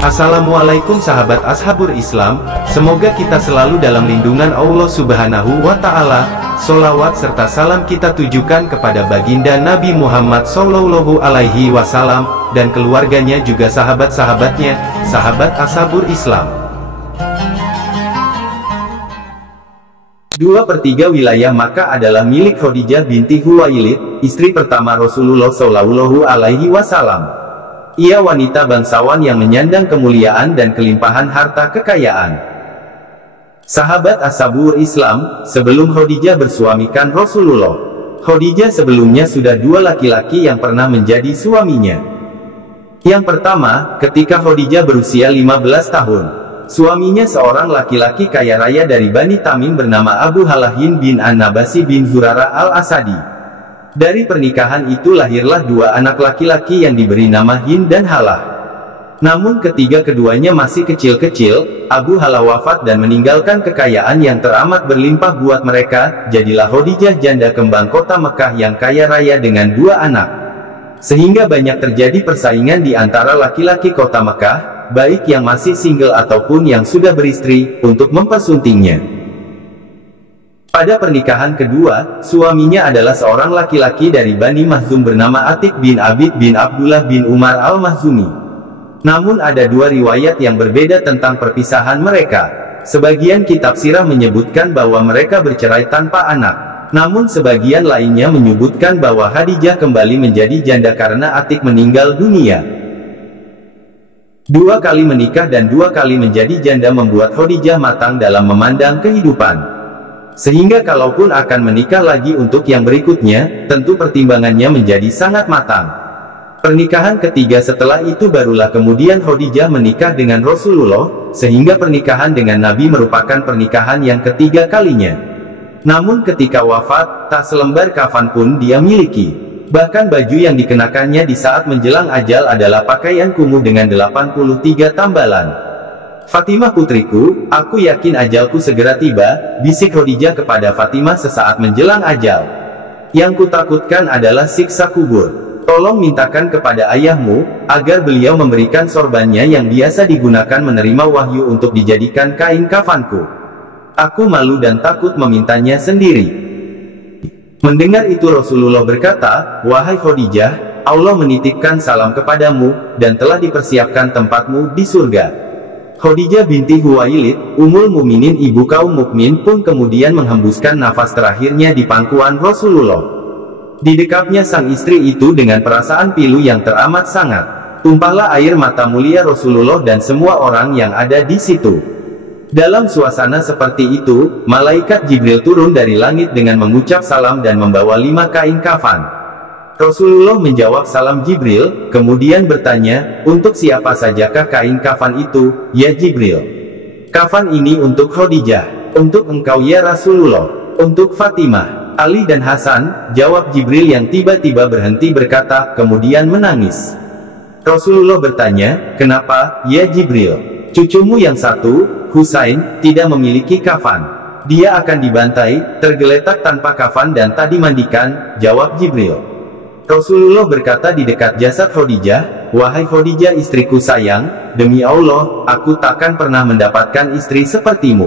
Assalamualaikum sahabat Ashabur Islam, semoga kita selalu dalam lindungan Allah Subhanahu wa Ta'ala. Sholawat serta salam kita tujukan kepada baginda Nabi Muhammad Sallallahu Alaihi Wasallam dan keluarganya, juga sahabat-sahabatnya, sahabat Ashabur Islam. 2/3 wilayah Makkah adalah milik Khadijah binti Khuwailid, istri pertama Rasulullah Sallallahu Alaihi Wasallam. Ia wanita bangsawan yang menyandang kemuliaan dan kelimpahan harta kekayaan. Sahabat Ashabur Islam, sebelum Khadijah bersuamikan Rasulullah, Khadijah sebelumnya sudah 2 laki-laki yang pernah menjadi suaminya. Yang pertama, ketika Khadijah berusia 15 tahun, suaminya seorang laki-laki kaya raya dari Bani Tamim bernama Abu Halahin bin An-Nabasi bin Zurara al-Asadi. Dari pernikahan itu lahirlah 2 anak laki-laki yang diberi nama Hind dan Halah. Namun ketika keduanya masih kecil-kecil, Abu Halah wafat dan meninggalkan kekayaan yang teramat berlimpah buat mereka. Jadilah Khadijah janda kembang kota Mekah yang kaya raya dengan 2 anak. Sehingga banyak terjadi persaingan di antara laki-laki kota Mekah, baik yang masih single ataupun yang sudah beristri, untuk mempersuntingnya. Pada pernikahan kedua, suaminya adalah seorang laki-laki dari Bani Makhzum bernama Atik bin Abid bin Abdullah bin Umar al-Makhzumi. Namun ada 2 riwayat yang berbeda tentang perpisahan mereka. Sebagian kitab sirah menyebutkan bahwa mereka bercerai tanpa anak. Namun sebagian lainnya menyebutkan bahwa Khadijah kembali menjadi janda karena Atik meninggal dunia. 2 kali menikah dan 2 kali menjadi janda membuat Khadijah matang dalam memandang kehidupan. Sehingga kalaupun akan menikah lagi untuk yang berikutnya, tentu pertimbangannya menjadi sangat matang. Pernikahan ketiga setelah itu barulah kemudian Khadijah menikah dengan Rasulullah, sehingga pernikahan dengan Nabi merupakan pernikahan yang ketiga kalinya. Namun ketika wafat, tak selembar kafan pun dia miliki. Bahkan baju yang dikenakannya di saat menjelang ajal adalah pakaian kumuh dengan 83 tambalan. "Fatimah putriku, aku yakin ajalku segera tiba," bisik Khadijah kepada Fatimah sesaat menjelang ajal. "Yang kutakutkan adalah siksa kubur. Tolong mintakan kepada ayahmu, agar beliau memberikan sorbannya yang biasa digunakan menerima wahyu untuk dijadikan kain kafanku. Aku malu dan takut memintanya sendiri." Mendengar itu Rasulullah berkata, "Wahai Khadijah, Allah menitipkan salam kepadamu, dan telah dipersiapkan tempatmu di surga." Khadijah binti Khuwailid, Ummul Mukminin ibu kaum mukmin pun kemudian menghembuskan nafas terakhirnya di pangkuan Rasulullah. Didekapnya sang istri itu dengan perasaan pilu yang teramat sangat. Tumpahlah air mata mulia Rasulullah dan semua orang yang ada di situ. Dalam suasana seperti itu, malaikat Jibril turun dari langit dengan mengucap salam dan membawa 5 kain kafan. Rasulullah menjawab salam Jibril, kemudian bertanya, "Untuk siapa sajakah kain kafan itu, ya Jibril?" "Kafan ini untuk Khadijah." "Untuk engkau ya Rasulullah?" "Untuk Fatimah, Ali dan Hasan," jawab Jibril yang tiba-tiba berhenti berkata, kemudian menangis. Rasulullah bertanya, "Kenapa, ya Jibril?" "Cucumu yang satu, Husain, tidak memiliki kafan. Dia akan dibantai, tergeletak tanpa kafan dan tak dimandikan," jawab Jibril. Rasulullah berkata di dekat jasad Khadijah, "Wahai Khadijah istriku sayang, demi Allah, aku takkan pernah mendapatkan istri sepertimu.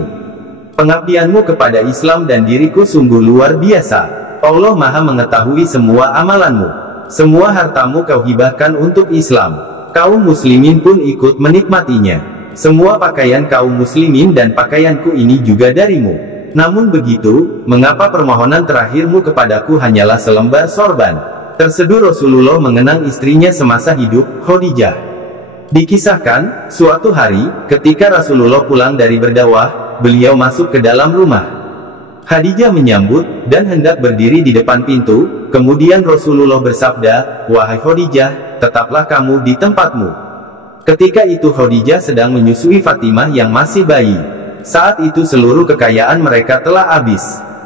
Pengabdianmu kepada Islam dan diriku sungguh luar biasa. Allah Maha mengetahui semua amalanmu. Semua hartamu kau hibahkan untuk Islam. Kaum muslimin pun ikut menikmatinya. Semua pakaian kaum muslimin dan pakaianku ini juga darimu. Namun begitu, mengapa permohonan terakhirmu kepadaku hanyalah selembar sorban?" Terseduh Rasulullah mengenang istrinya semasa hidup, Khadijah. Dikisahkan, suatu hari, ketika Rasulullah pulang dari berdakwah, beliau masuk ke dalam rumah. Khadijah menyambut, dan hendak berdiri di depan pintu, kemudian Rasulullah bersabda, "Wahai Khadijah, tetaplah kamu di tempatmu." Ketika itu Khadijah sedang menyusui Fatimah yang masih bayi. Saat itu seluruh kekayaan mereka telah habis.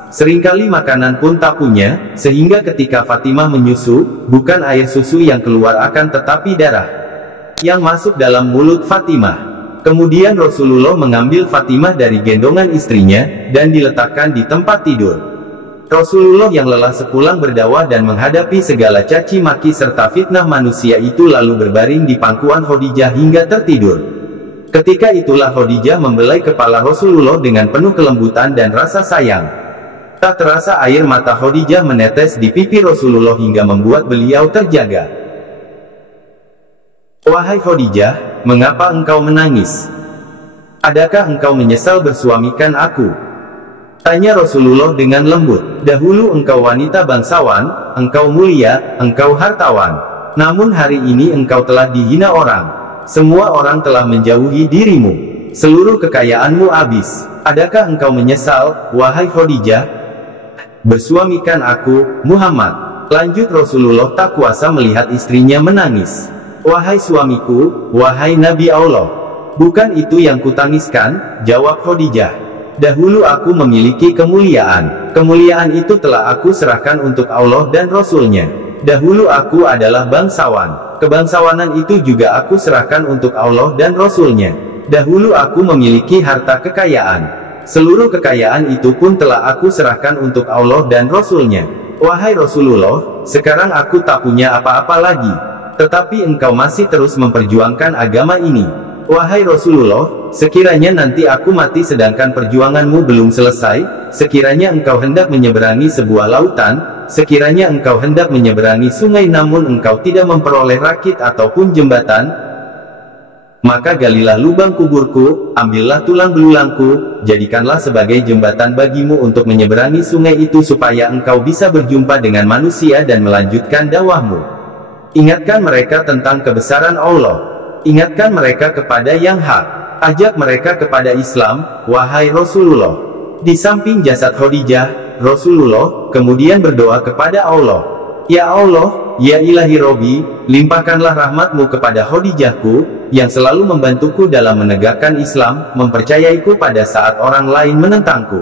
Seringkali makanan pun tak punya, sehingga ketika Fatimah menyusu, bukan air susu yang keluar akan tetapi darah yang masuk dalam mulut Fatimah. Kemudian Rasulullah mengambil Fatimah dari gendongan istrinya, dan diletakkan di tempat tidur. Rasulullah yang lelah sepulang berdakwah dan menghadapi segala caci maki serta fitnah manusia itu lalu berbaring di pangkuan Khadijah hingga tertidur. Ketika itulah Khadijah membelai kepala Rasulullah dengan penuh kelembutan dan rasa sayang. Tak terasa air mata Khadijah menetes di pipi Rasulullah hingga membuat beliau terjaga. "Wahai Khadijah, mengapa engkau menangis? Adakah engkau menyesal bersuamikan aku?" tanya Rasulullah dengan lembut. "Dahulu engkau wanita bangsawan, engkau mulia, engkau hartawan. Namun hari ini engkau telah dihina orang. Semua orang telah menjauhi dirimu. Seluruh kekayaanmu habis. Adakah engkau menyesal, wahai Khadijah, bersuamikan aku, Muhammad?" Lanjut Rasulullah tak kuasa melihat istrinya menangis. "Wahai suamiku, wahai Nabi Allah, bukan itu yang kutangiskan," jawab Khadijah. "Dahulu aku memiliki kemuliaan. Kemuliaan itu telah aku serahkan untuk Allah dan Rasul-Nya. Dahulu aku adalah bangsawan. Kebangsawanan itu juga aku serahkan untuk Allah dan Rasul-Nya. Dahulu aku memiliki harta kekayaan. Seluruh kekayaan itu pun telah aku serahkan untuk Allah dan Rasul-Nya. Wahai Rasulullah, sekarang aku tak punya apa-apa lagi. Tetapi engkau masih terus memperjuangkan agama ini. Wahai Rasulullah, sekiranya nanti aku mati sedangkan perjuanganmu belum selesai, sekiranya engkau hendak menyeberangi sebuah lautan, sekiranya engkau hendak menyeberangi sungai namun engkau tidak memperoleh rakit ataupun jembatan, maka galilah lubang kuburku, ambillah tulang belulangku, jadikanlah sebagai jembatan bagimu untuk menyeberangi sungai itu supaya engkau bisa berjumpa dengan manusia dan melanjutkan dakwahmu. Ingatkan mereka tentang kebesaran Allah. Ingatkan mereka kepada yang hak. Ajak mereka kepada Islam, wahai Rasulullah." Di samping jasad Khadijah, Rasulullah kemudian berdoa kepada Allah. "Ya Allah, ya ilahi Robbi, limpahkanlah rahmatmu kepada Khadijahku, yang selalu membantuku dalam menegakkan Islam, mempercayaiku pada saat orang lain menentangku,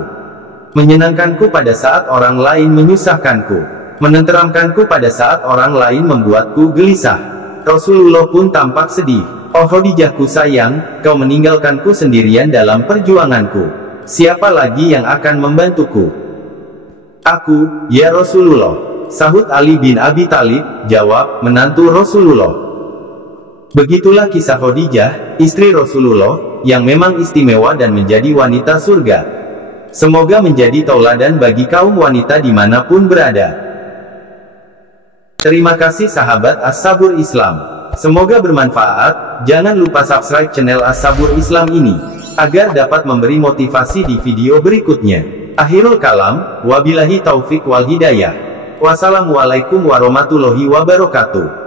menyenangkanku pada saat orang lain menyusahkanku, menenteramkanku pada saat orang lain membuatku gelisah." Rasulullah pun tampak sedih. "Oh Khadijahku sayang, kau meninggalkanku sendirian dalam perjuanganku. Siapa lagi yang akan membantuku?" "Aku, ya Rasulullah," sahut Ali bin Abi Thalib, jawab menantu Rasulullah. Begitulah kisah Khadijah, istri Rasulullah, yang memang istimewa dan menjadi wanita surga. Semoga menjadi tauladan bagi kaum wanita dimanapun berada. Terima kasih sahabat As-Sabur Islam. Semoga bermanfaat. Jangan lupa subscribe channel As-Sabur Islam ini, agar dapat memberi motivasi di video berikutnya. Akhirul kalam, wabillahi taufik wal hidayah. Wassalamualaikum warahmatullahi wabarakatuh.